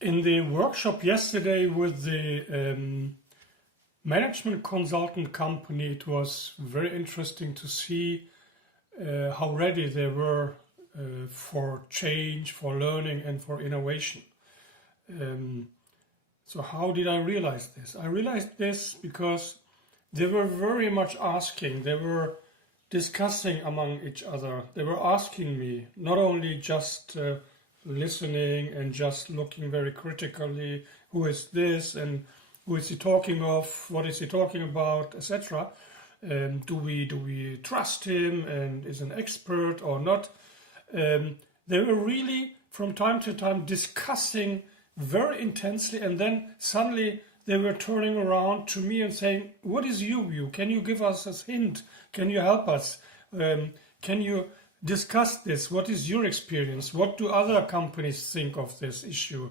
In the workshop yesterday with the management consultant company, it was very interesting to see how ready they were for change, for learning, and for innovation. So how did I realize this? I realized this because they were very much asking, they were discussing among each other. They were asking me, not only just listening and just looking very critically, who is this and who is he talking of, what is he talking about, etc. Do we trust him and is an expert or not? They were really from time to time discussing very intensely, and then suddenly they were turning around to me and saying, what is your view? Can you give us a hint? Can you help us? Can you discuss this? What is your experience? What do other companies think of this issue,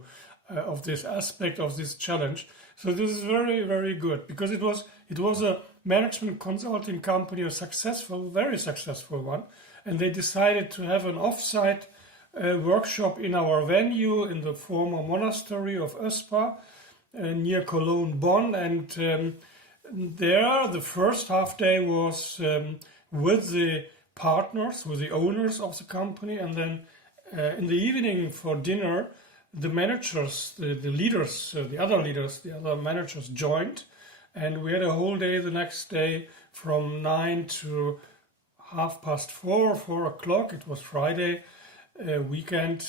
of this aspect, of this challenge? So this is very, very good, because it was a management consulting company, a successful, very successful one, and they decided to have an off-site workshop in our venue in the former monastery of Öspa near Cologne, Bonn, and there the first half day was with the partners, with the owners of the company, and then in the evening for dinner, the managers, the leaders, the other leaders, the other managers joined, and we had a whole day the next day from 9 to 4:30, 4 o'clock. It was Friday weekend,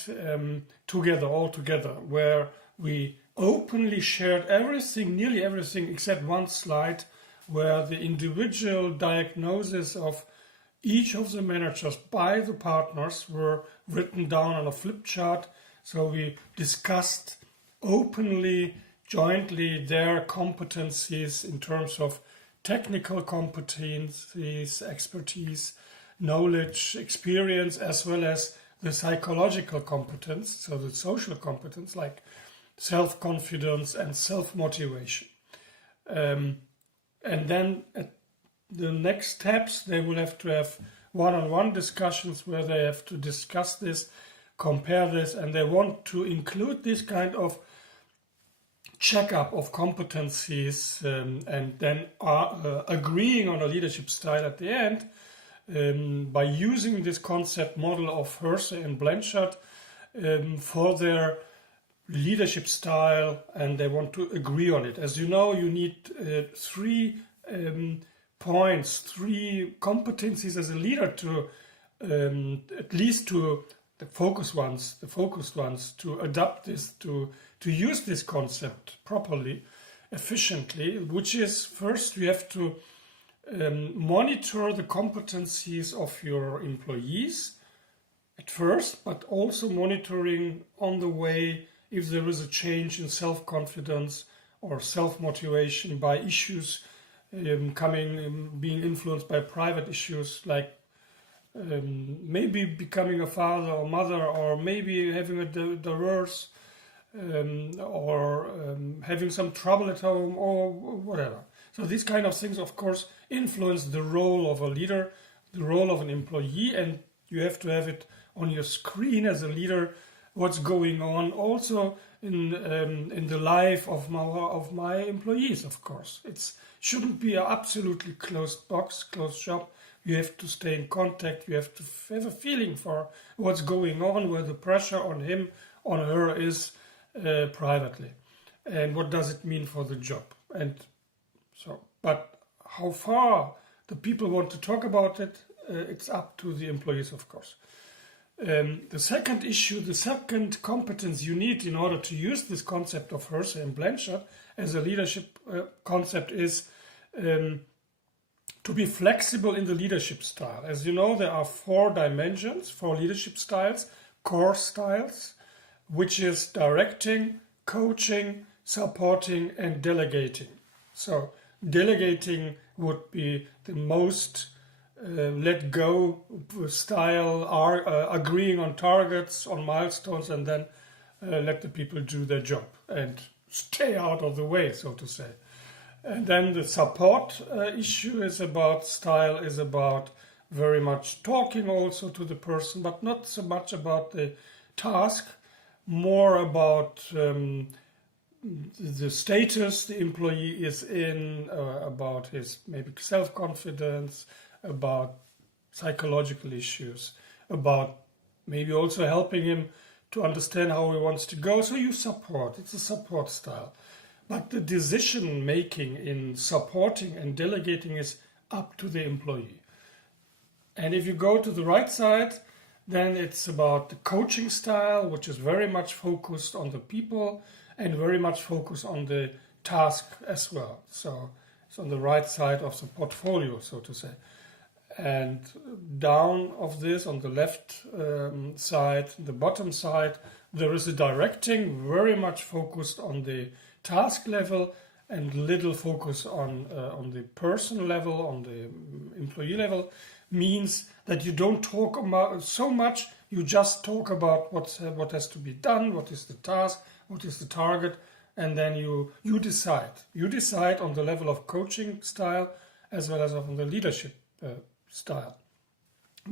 all together, where we openly shared everything, nearly everything, except one slide where the individual diagnosis of each of the managers by the partners were written down on a flip chart. So we discussed openly, jointly their competencies in terms of technical competencies, expertise, knowledge, experience, as well as the psychological competence, so the social competence like self-confidence and self-motivation. And then at the next steps, they will have to have one-on-one discussions where they have to discuss this, compare this, and they want to include this kind of checkup of competencies and then agreeing on a leadership style at the end by using this concept model of Hersey and Blanchard for their leadership style, and they want to agree on it. As you know, you need 3 points, 3 competencies as a leader to at least to the focused ones to adopt this, to use this concept properly, efficiently, which is first you have to monitor the competencies of your employees at first, but also monitoring on the way if there is a change in self-confidence or self-motivation by issues being influenced by private issues like maybe becoming a father or mother, or maybe having a divorce, or having some trouble at home, or whatever. So these kind of things, of course, influence the role of a leader, the role of an employee, and you have to have it on your screen as a leader, what's going on also in the life of my employees, of course. It shouldn't be an absolutely closed box, closed shop. You have to stay in contact, you have to have a feeling for what's going on, where the pressure on him, on her is privately. And what does it mean for the job? And so, but how far the people want to talk about it, it's up to the employees, of course. The second issue, the second competence you need in order to use this concept of Hersey and Blanchard as a leadership concept is to be flexible in the leadership style. As you know, there are 4 dimensions, 4 leadership styles, core styles, which is directing, coaching, supporting, and delegating. So delegating would be the most let go style, agreeing on targets, on milestones, and then let the people do their job and stay out of the way, so to say. And then the support issue is about style, is about very much talking also to the person, but not so much about the task, more about the status the employee is in, about his maybe self-confidence, about psychological issues, about maybe also helping him to understand how he wants to go. So you support, it's a support style. But the decision making in supporting and delegating is up to the employee. And if you go to the right side, then it's about the coaching style, which is very much focused on the people and very much focused on the task as well. So it's on the right side of the portfolio, so to say. And down of this, on the left side, the bottom side, there is a directing, very much focused on the task level and little focus on the person level, on the employee level. Means that you don't talk about so much, you just talk about what has to be done, what is the task, what is the target, and then you decide. You decide on the level of coaching style as well as on the leadership style,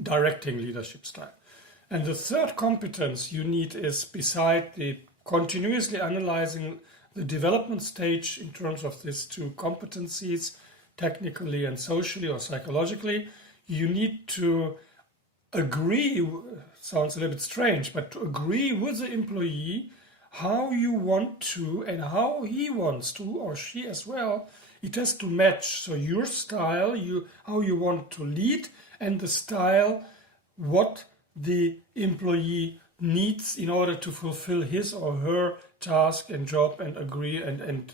directing leadership style. And the third competence you need is, beside the continuously analyzing the development stage in terms of these two competencies, technically and socially or psychologically, you need to agree, sounds a little bit strange, but to agree with the employee how you want to and how he wants to, or she as well. It has to match. So your style, how you want to lead, and the style, what the employee needs in order to fulfill his or her task and job, and agree and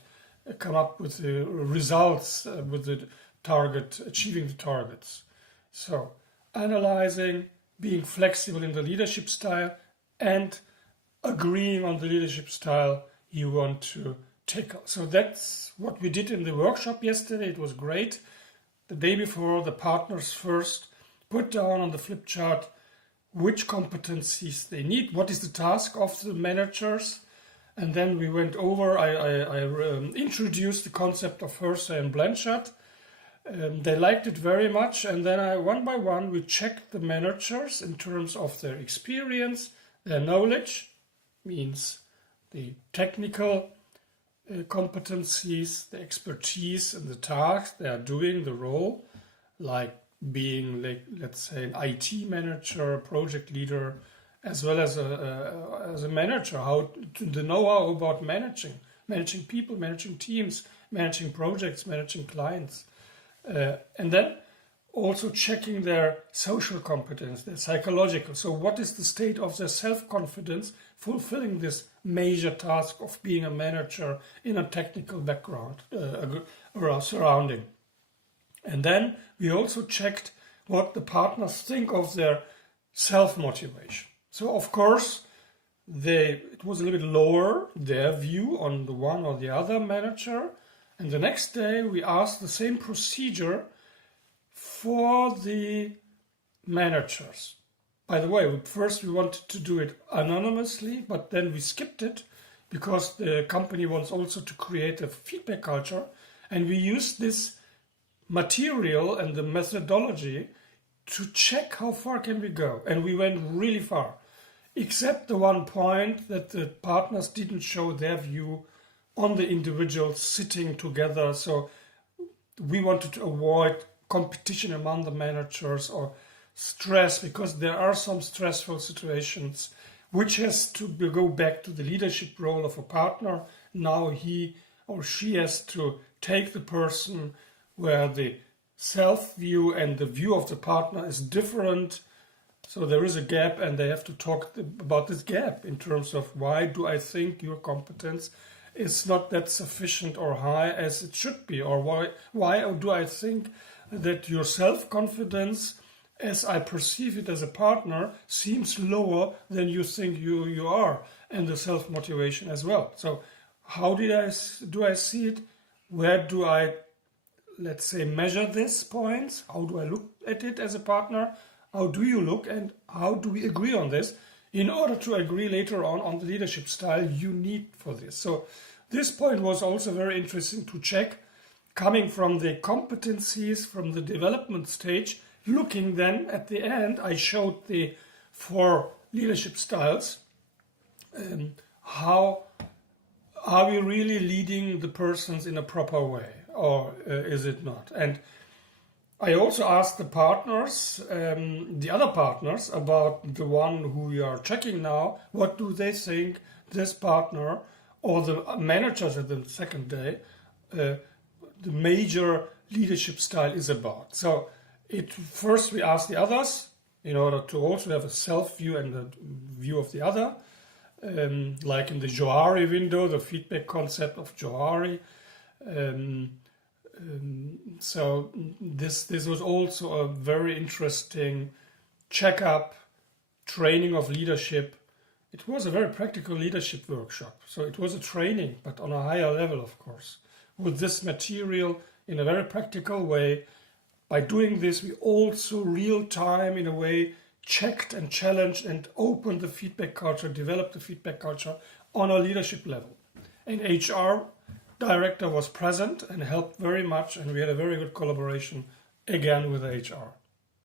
come up with the results, with the target, achieving the targets. So analyzing, being flexible in the leadership style, and agreeing on the leadership style you want to tackle. So that's what we did in the workshop yesterday. It was great. The day before, the partners first put down on the flip chart which competencies they need, what is the task of the managers, and then we went over, I introduced the concept of Hersey and Blanchard. They liked it very much, and then one by one we checked the managers in terms of their experience, their knowledge, means the technical competencies, the expertise in the task they are doing, the role, like being, let's say, an IT manager, project leader, as well as a manager, the know-how about managing people, managing teams, managing projects, managing clients. And then also checking their social competence, their psychological. So what is the state of their self-confidence fulfilling this major task of being a manager in a technical background or surrounding. And then we also checked what the partners think of their self-motivation. So of course, it was a little bit lower, their view on the one or the other manager. And the next day we asked the same procedure for the managers. By the way, first we wanted to do it anonymously, but then we skipped it because the company wants also to create a feedback culture. And we used this material and the methodology to check how far can we go. And we went really far, except the one point that the partners didn't show their view on the individuals sitting together. So we wanted to avoid competition among the managers or stress, because there are some stressful situations which has to go back to the leadership role of a partner. Now he or she has to take the person where the self-view and the view of the partner is different. So there is a gap, and they have to talk about this gap in terms of, why do I think your competence is not that sufficient or high as it should be, or why do I think that your self-confidence, as I perceive it as a partner, seems lower than you think you are, and the self-motivation as well. So how do I see it? Where do I, let's say, measure these points? How do I look at it as a partner? How do you look, and how do we agree on this in order to agree later on the leadership style you need for this? So this point was also very interesting to check, coming from the competencies from the development stage. Looking then at the end, I showed the 4 leadership styles how are we really leading the persons in a proper way, or is it not? And I also asked the partners, the other partners, about the one who we are checking now. What do they think this partner or the managers at the second day, the major leadership style is about? So first we asked the others in order to also have a self-view and a view of the other, like in the Johari window, the feedback concept of Johari. So this was also a very interesting checkup, training of leadership. It was a very practical leadership workshop. So it was a training, but on a higher level, of course, with this material in a very practical way. By doing this, we also real time, in a way, checked and challenged and opened the feedback culture, developed the feedback culture on a leadership level. And HR director was present and helped very much, and we had a very good collaboration again with HR.